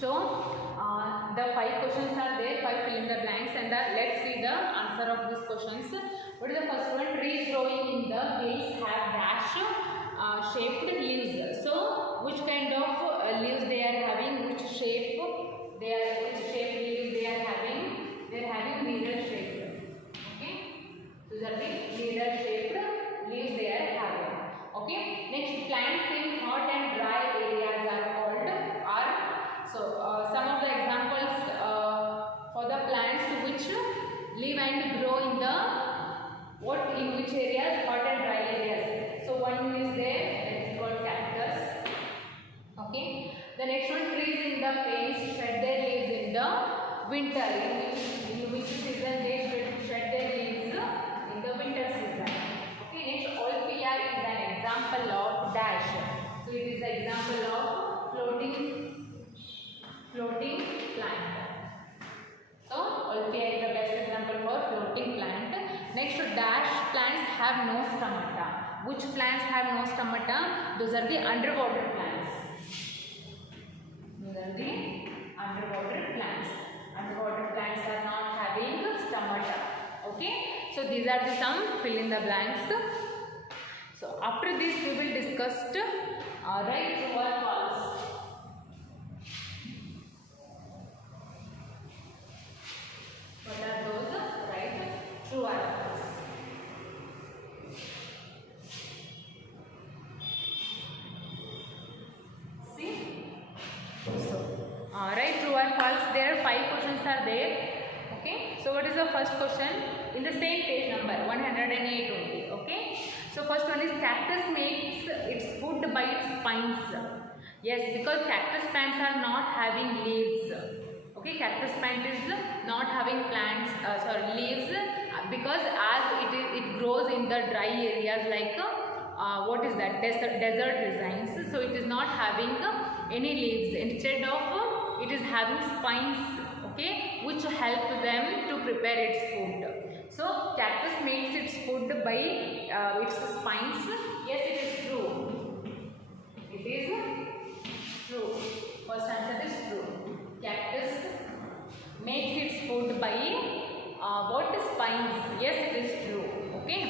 So the 5 questions are there, 5 fill in the blanks, and let's see the answer of these questions. What is the first one? Trees growing in the hills have dash shaped leaves. So which kind of leaves they are having? Which shape they are? Which shape leaves they are having? They are having mirror shaped. Okay. These are the mirror shaped leaves they are having. Okay. Next, plants in hot and dry areas are called some of the examples for the plants which live and grow in the in which areas? Hot and dry areas. So one is there, that is called cactus. Okay. The next one, trees in the plains shed their leaves in the winter. In which season they shed their leaves? In the winter season. Okay. Next, Olpia is an example of dash. So it is the example of floating plant. So Olpia is the best example for floating plant. Next, dash plants have no stomata. Which plants have no stomata? Those are the underwater plants. Those are the underwater plants. Underwater plants are not having stomata. Okay. So these are the some fill in the blanks. So after this we will discuss right, true or false. What are those? Right, true or false. See? So, right, true or false. There are 5 questions are there. Okay. So what is the first question? In the same page number 108 only. Okay. So first one is cactus makes its food by its spines. Yes, because cactus plants are not having leaves. Okay, cactus plant is not having leaves because as it grows in the dry areas like what is that, desert designs. So it is not having any leaves. Instead of it is having spines, okay, which help them to prepare its food. So cactus makes its food by its spines. Yes, it is true. It is true. First answer is true. Cactus makes its food by what? Spines. Yes, it is true. Okay.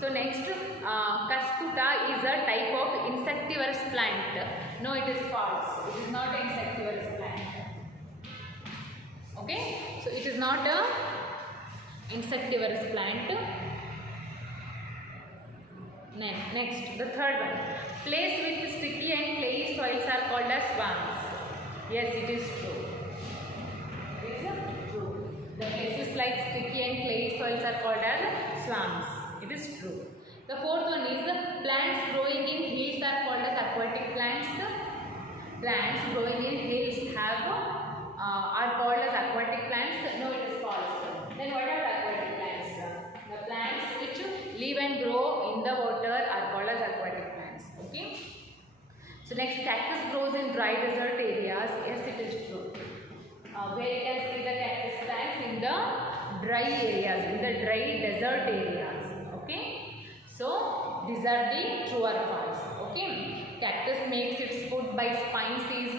So next, Cuscuta is a type of insectivorous plant. No, it is false. It is not an insectivorous plant. Okay. So it is not a insectivorous plant. Next, the third one. Places with sticky and clayey soils are called as swamps. Yes, it is true. It is true. The places like sticky and clayey soils are called as swamps. It is true. The fourth one is plants growing in hills are called as aquatic plants. Plants growing in hills are called as aquatic plants. No, it is false. Then what are aquatic plants? The plants which live and grow in the water are called as aquatic plants. Okay. So next, cactus grows in dry desert areas. Yes, it is true. Where you can see the cactus plants in the dry areas, in the dry desert areas. Okay. So these are the true or false. Okay. Cactus makes its food by spines is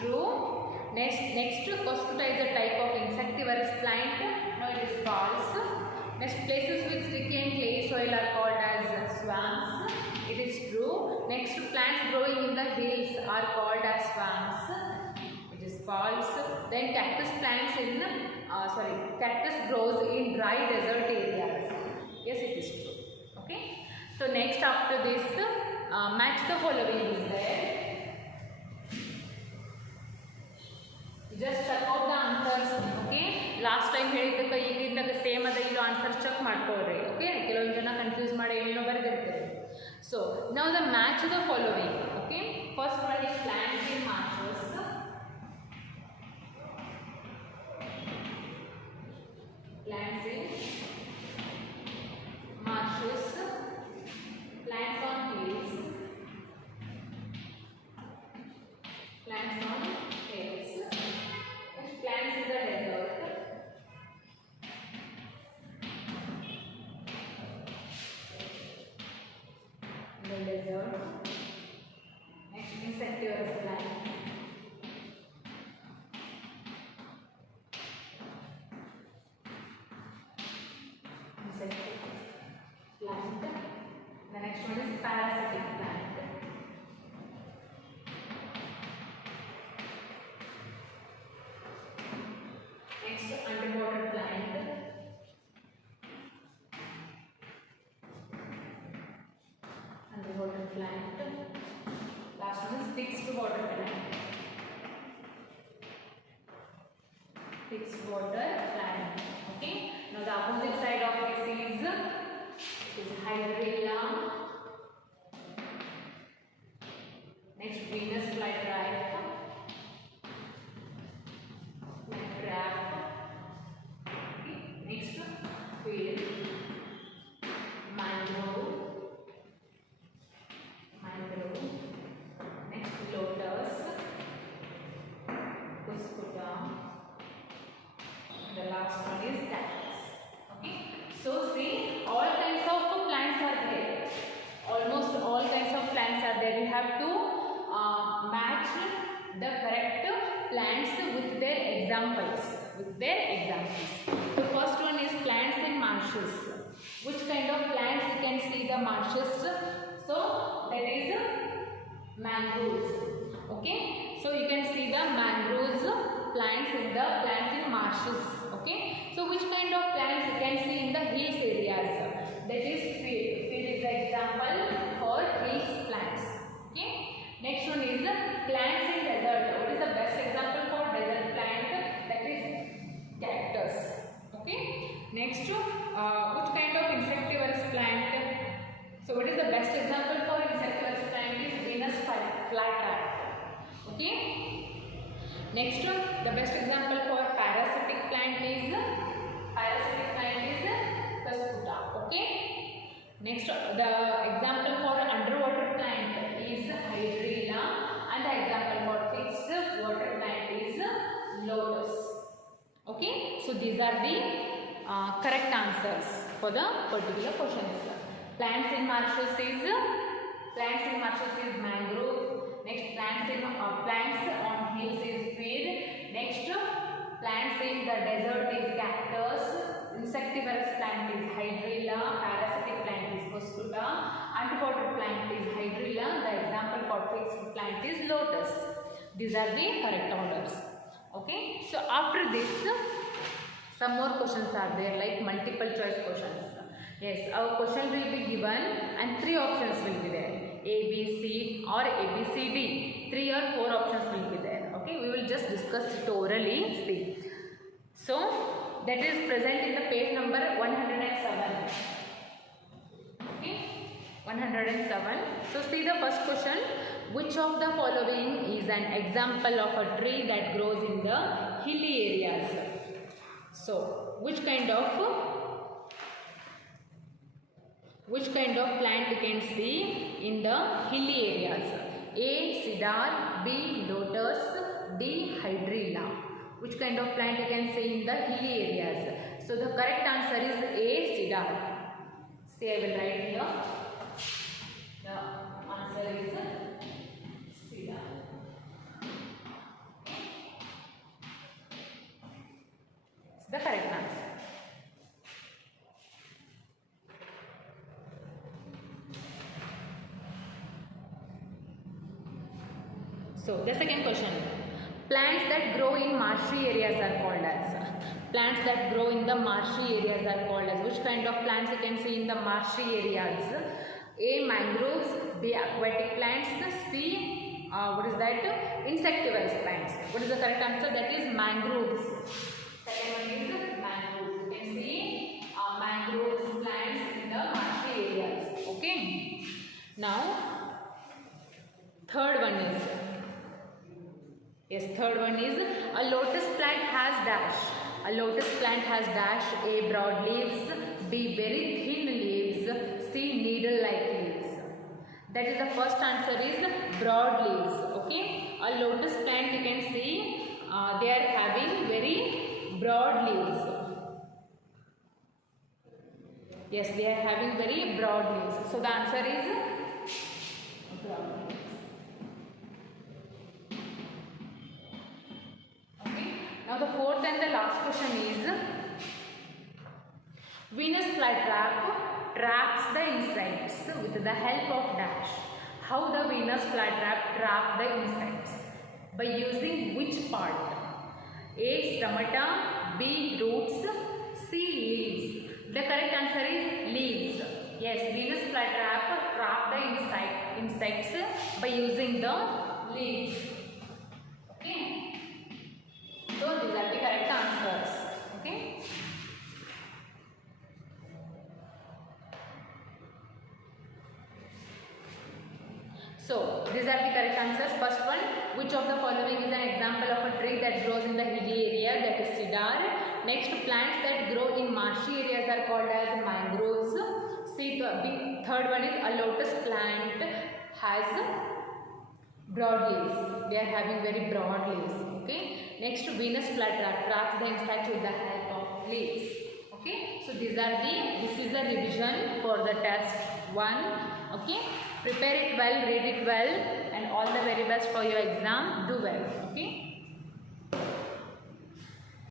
true. Next, Cuscuta is a type of insectivorous plant. No, it is false. Next, places with sticky and clay soil are called as swamps. It is true. Next, plants growing in the hills are called as swamps. It is false. Then cactus grows in dry desert areas. Yes, it is true. Okay. So next, after this, match the following is there. Just check out the answers. Okay. Last time ಹೇಳಿದ್ದಕ್ಕೆ ಈಗಿಂದ same ಅದ ಇಲ್ಲ answer check ಮಾಡ್ಕೊಳ್ರಿ. Okay, ಕೆಲವೊಂದು ಜನ confuse ಮಾಡಿ ಏನೇನೋ ಬರೆದಿರ್ತಾರೆ. So now the match the following. Okay, first one is plants in marshes. Plants in marshes, plants on hills, plants on hills, plants in the desert, next insectivorous plant. underwater plant. Underwater plant. Last one is fixed water plant. Fixed water plant. Okay. Now the opposite side of this is hydrilla. Next, Venus flytrap. Okay. Next, field. Mangrove. Next, lotus. Cuscuta. The last one is cactus. Okay. So see, all kinds of plants are there. Almost all kinds of plants are there. You have to match the correct plants with their examples. The first one is plants in marshes. Which kind of plants you can see the marshes? So that is mangroves. Okay. So you can see the mangroves plants in marshes. Okay. So which kind of plants you can see in the hills areas? That is field. Field is the example for hills plants. Okay. Next one is plants in desert. What is the best example for desert plant? That is cactus. Okay. Next, which kind of insectivorous plant? So what is the best example for insectivorous plant is Venus flytrap. Okay. Next, the best example for parasitic plant is Cuscuta. Okay. Next, the example for underwater plant is hydrilla, and the example for fixed water plant is lotus. Okay. So these are the correct answers for the particular questions. Plants in marshes is mangrove. Next, plants on hills is field. Next, plants in the desert is cactus. Insectivorous plant is hydrilla. Parasitic plant is Cuscuta. Underwater plant is hydrilla. The example for fixed plant is lotus. These are the correct orders. Okay. So after this, some more questions are there, like multiple choice questions. Yes, our question will be given and 3 options will be there. A, B, C or A, B, C, D. 3 or 4 options will be there. Okay, we will just discuss it orally. See. So that is present in the page number 107. Okay, 107. So see the first question. Which of the following is an example of a tree that grows in the hilly areas? So which kind of plant you can see in the hilly areas? A, cedar. B, lotus. D, hydrilla. Which kind of plant you can see in the hilly areas? So the correct answer is A, cedar. See, I will write here. The answer is cedar. It's the correct answer. So the second question. Plants that grow in marshy areas are called as. Plants that grow in the marshy areas are called as. Which kind of plants you can see in the marshy areas? A, mangroves. B, aquatic plants. C, what is that? Insectivorous plants. What is the correct answer? That is mangroves. Second one is mangroves. You can see mangroves plants in the marshy areas. Okay. Now, third one is. Yes, third one is a lotus plant has dash. A lotus plant has dash. A, broad leaves. B, very thin leaves. C, needle-like leaves. That is the first answer is broad leaves. Okay, a lotus plant you can see they are having very broad leaves. Yes, they are having very broad leaves. So the answer is broad leaves. Now the fourth and the last question is, Venus flytrap traps the insects with the help of dash. How the Venus flytrap trap the insects? By using which part? A, stomata. B. Roots. C. Leaves. The correct answer is leaves. Yes, Venus flytrap trap the insects by using the leaves. Okay. So these are the correct answers. Okay. So these are the correct answers. First one, which of the following is an example of a tree that grows in the hilly area, that is cedar. Next, plants that grow in marshy areas are called as mangroves. Third one is a lotus plant has broad leaves. They are having very broad leaves. Okay. Next, Venus flytrap traps the insect with the help of leaves. Okay. So this is the revision for the test 1. Okay. Prepare it well, read it well, and all the very best for your exam. Do well. Okay.